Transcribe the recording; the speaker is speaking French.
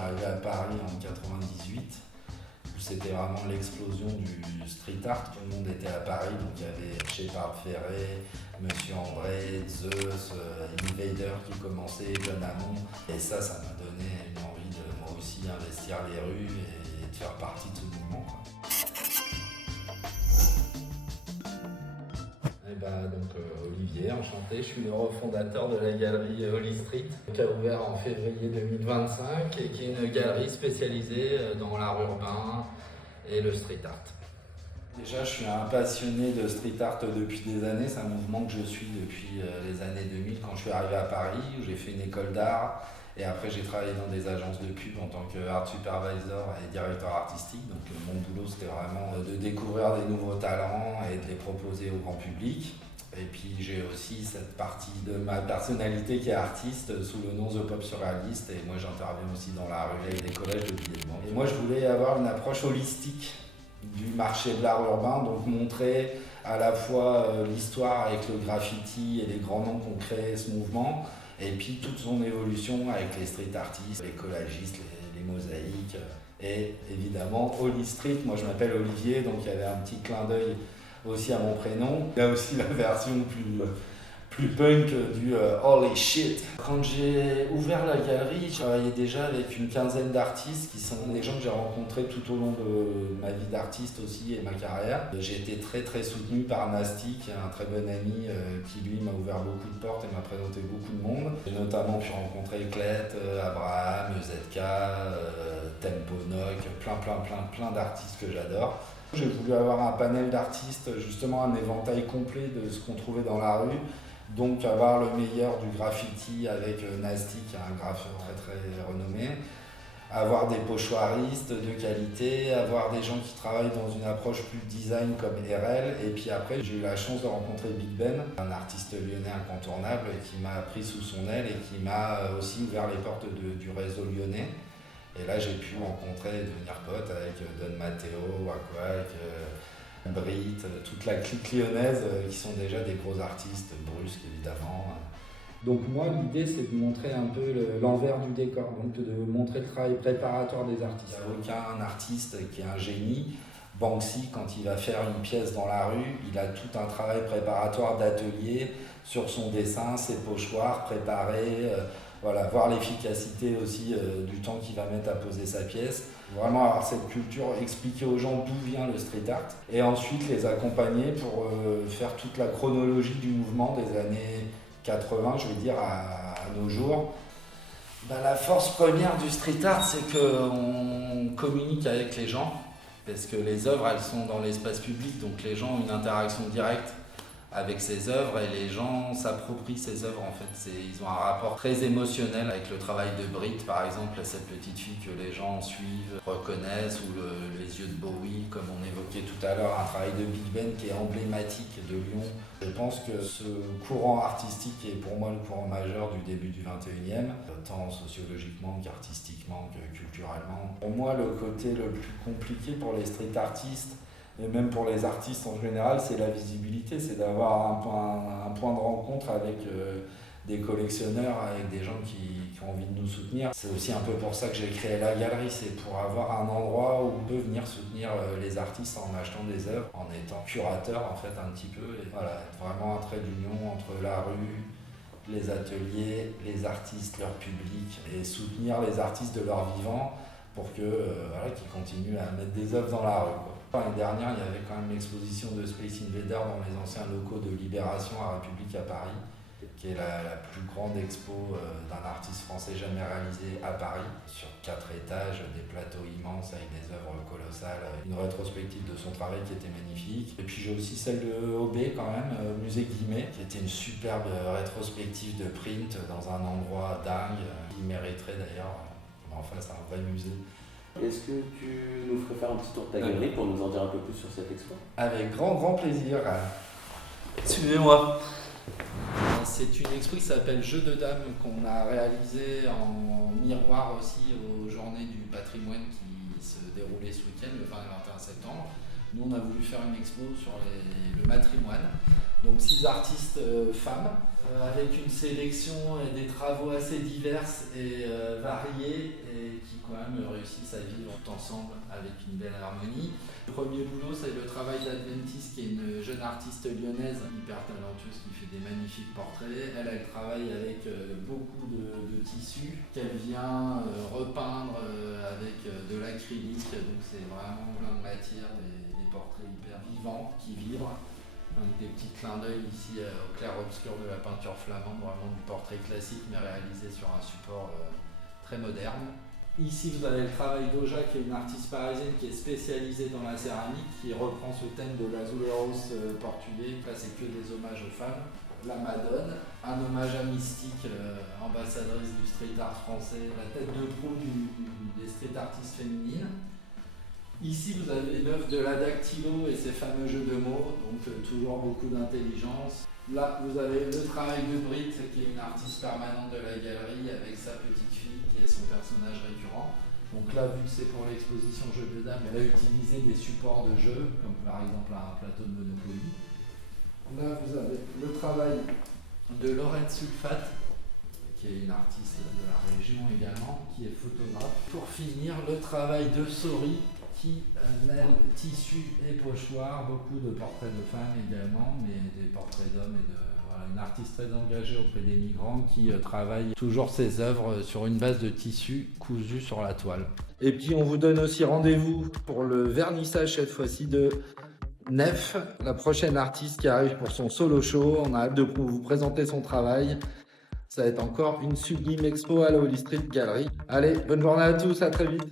arrivé à Paris en 98, où c'était vraiment l'explosion du street art. Tout le monde était à Paris, donc il y avait Shepard Fairey, Monsieur André, Zeus, Invader qui commençait, John Hammond. Et ça m'a donné une envie de moi aussi investir les rues et de faire partie de ce mouvement, quoi. Olivier, enchanté, je suis le refondateur de la galerie Holy Street, qui a ouvert en février 2025 et qui est une galerie spécialisée dans l'art urbain et le street art. Déjà, je suis un passionné de street art depuis des années, c'est un mouvement que je suis depuis les années 2000 quand je suis arrivé à Paris, où j'ai fait une école d'art. Et après, j'ai travaillé dans des agences de pub en tant qu'art supervisor et directeur artistique. Donc, mon boulot, c'était vraiment de découvrir des nouveaux talents et de les proposer au grand public. Et puis, j'ai aussi cette partie de ma personnalité qui est artiste sous le nom The Pop Surrealist. Et moi, j'interviens aussi dans la rue avec des collèges de Villemont. Et moi, je voulais avoir une approche holistique du marché de l'art urbain, donc montrer à la fois l'histoire avec le graffiti et les grands noms qu'ont créé ce mouvement, et puis toute son évolution avec les street artistes, les collagistes, les mosaïques, et évidemment Holy Street. Moi je m'appelle Olivier, donc il y avait un petit clin d'œil aussi à mon prénom. Il y a aussi la version plus punk du Holy Shit. Quand j'ai ouvert la galerie, je travaillais déjà avec une quinzaine d'artistes qui sont des gens que j'ai rencontrés tout au long de ma vie d'artiste aussi et ma carrière. J'ai été très très soutenu par Nasty, qui est un très bon ami qui lui m'a ouvert beaucoup de portes et m'a présenté beaucoup de monde. J'ai notamment pu rencontrer Clet, Abraham, ZK, Tempo Noc, plein d'artistes que j'adore. J'ai voulu avoir un panel d'artistes, justement un éventail complet de ce qu'on trouvait dans la rue. Donc avoir le meilleur du graffiti avec Nasty, qui est un graffeur très renommé, avoir des pochoiristes de qualité, avoir des gens qui travaillent dans une approche plus design comme RL. Et puis après, j'ai eu la chance de rencontrer Big Ben, un artiste lyonnais incontournable qui m'a pris sous son aile et qui m'a aussi ouvert les portes du réseau lyonnais. Et là, j'ai pu rencontrer et devenir pote avec Don Matteo, Aquac, Brit, toute la clique lyonnaise qui sont déjà des gros artistes, Brusque évidemment. Donc moi l'idée c'est de montrer un peu l'envers du décor, donc de montrer le travail préparatoire des artistes. Il n'y a aucun artiste qui est un génie. Banksy, quand il va faire une pièce dans la rue, il a tout un travail préparatoire d'atelier sur son dessin, ses pochoirs préparés, voir l'efficacité aussi du temps qu'il va mettre à poser sa pièce. Vraiment avoir cette culture, expliquer aux gens d'où vient le street art et ensuite les accompagner pour faire toute la chronologie du mouvement des années 80, je vais dire, à nos jours. La force première du street art, c'est qu'on communique avec les gens, parce que les œuvres, elles sont dans l'espace public, donc les gens ont une interaction directe avec ces œuvres et les gens s'approprient ces œuvres en fait. Ils ont un rapport très émotionnel avec le travail de Brit par exemple, cette petite fille que les gens suivent, reconnaissent, ou les yeux de Bowie comme on évoquait tout à l'heure, un travail de Big Ben qui est emblématique de Lyon. Je pense que ce courant artistique est pour moi le courant majeur du début du 21e, tant sociologiquement qu'artistiquement que culturellement. Pour moi le côté le plus compliqué pour les street artistes, et même pour les artistes en général, c'est la visibilité, c'est d'avoir un point de rencontre avec des collectionneurs, avec des gens qui ont envie de nous soutenir. C'est aussi un peu pour ça que j'ai créé la galerie, c'est pour avoir un endroit où on peut venir soutenir les artistes en achetant des œuvres, en étant curateur en fait un petit peu, et voilà, être vraiment un trait d'union entre la rue, les ateliers, les artistes, leur public, et soutenir les artistes de leur vivant pour qu'ils continuent à mettre des œuvres dans la rue, quoi. L'année dernière, il y avait quand même l'exposition de Space Invader dans les anciens locaux de Libération à République à Paris, qui est la plus grande expo d'un artiste français jamais réalisée à Paris, sur 4 étages, des plateaux immenses avec des œuvres colossales, une rétrospective de son travail qui était magnifique. Et puis j'ai aussi celle de OB quand même, Musée Guimet, qui était une superbe rétrospective de print dans un endroit dingue, qui mériterait d'ailleurs en face un vrai musée. Est-ce que tu nous ferais faire un petit tour de ta galerie pour nous en dire un peu plus sur cette expo ? Avec grand plaisir. Suivez-moi. C'est une expo qui s'appelle Jeux de dames qu'on a réalisé en miroir aussi aux Journées du patrimoine qui se déroulaient ce week-end, le 20 et 21 septembre. Nous, on a voulu faire une expo sur le matrimoine. Donc 6 artistes femmes, avec une sélection et des travaux assez diverses et variés, et qui quand même réussissent à vivre tout ensemble avec une belle harmonie. Le premier boulot, c'est le travail d'Adventis, qui est une jeune artiste lyonnaise hyper talentueuse qui fait des magnifiques portraits. Elle travaille avec beaucoup de tissus qu'elle vient repeindre avec de l'acrylique, donc c'est vraiment plein de matière, des portraits hyper vivants qui vibrent. Avec des petits clins d'œil ici au clair-obscur de la peinture flamande, vraiment du portrait classique mais réalisé sur un support très moderne. Ici vous avez le travail d'Oja, qui est une artiste parisienne qui est spécialisée dans la céramique, qui reprend ce thème de l'Azuleros portugais. Là c'est que des hommages aux femmes. La Madone, un hommage à Mystique, ambassadrice du street art français, la tête de proue des street artistes féminines. Ici, vous avez l'œuvre de la Dactylo et ses fameux jeux de mots, donc toujours beaucoup d'intelligence. Là, vous avez le travail de Brit, qui est une artiste permanente de la galerie, avec sa petite fille, qui est son personnage récurrent. Donc là, vu que c'est pour l'exposition Jeux de Dames, elle a utilisé des supports de jeu, comme par exemple un plateau de Monopoly. Là, vous avez le travail de Laurette Sulfate, qui est une artiste de la région également, qui est photographe. Pour finir, le travail de Sori, qui mêle tissu et pochoir, beaucoup de portraits de femmes également, mais des portraits d'hommes et voilà, une artiste très engagée auprès des migrants qui travaille toujours ses œuvres sur une base de tissu cousu sur la toile. Et puis on vous donne aussi rendez-vous pour le vernissage cette fois-ci de Nef, la prochaine artiste qui arrive pour son solo show. On a hâte de vous présenter son travail. Ça va être encore une sublime expo à la Holy Street Gallery. Allez, bonne journée à tous, à très vite.